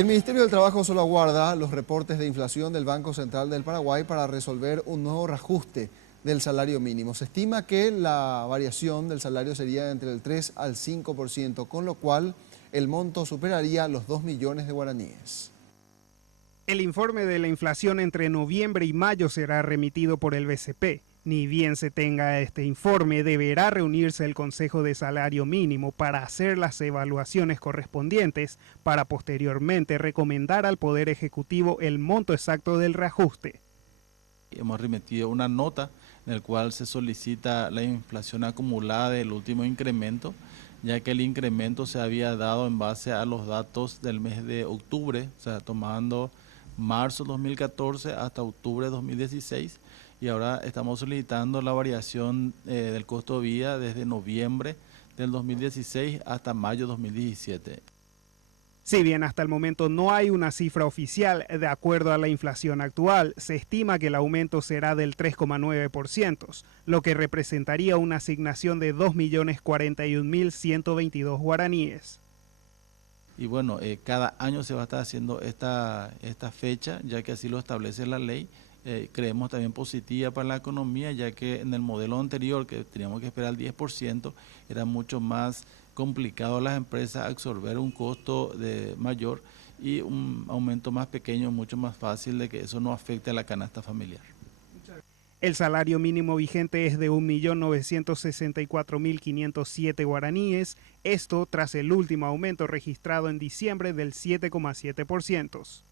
El Ministerio del Trabajo solo aguarda los reportes de inflación del Banco Central del Paraguay para resolver un nuevo reajuste del salario mínimo. Se estima que la variación del salario sería entre el 3 al 5%, con lo cual el monto superaría los 2 millones de guaraníes. El informe de la inflación entre noviembre y mayo será remitido por el BCP. Ni bien se tenga este informe, deberá reunirse el Consejo de Salario Mínimo para hacer las evaluaciones correspondientes, para posteriormente recomendar al Poder Ejecutivo el monto exacto del reajuste. Hemos remitido una nota en la cual se solicita la inflación acumulada del último incremento, ya que el incremento se había dado en base a los datos del mes de octubre, o sea, tomando marzo 2014 hasta octubre 2016, y ahora estamos solicitando la variación del costo de vida desde noviembre del 2016 hasta mayo 2017. Si bien hasta el momento no hay una cifra oficial, de acuerdo a la inflación actual, se estima que el aumento será del 3,9%, lo que representaría una asignación de 2.041.122 guaraníes. Y bueno, cada año se va a estar haciendo esta fecha, ya que así lo establece la ley. Creemos también positiva para la economía, ya que en el modelo anterior, que teníamos que esperar el 10%, era mucho más complicado a las empresas absorber un costo mayor, y un aumento más pequeño, mucho más fácil de que eso no afecte a la canasta familiar. El salario mínimo vigente es de 1.964.507 guaraníes, esto tras el último aumento registrado en diciembre del 7,7%.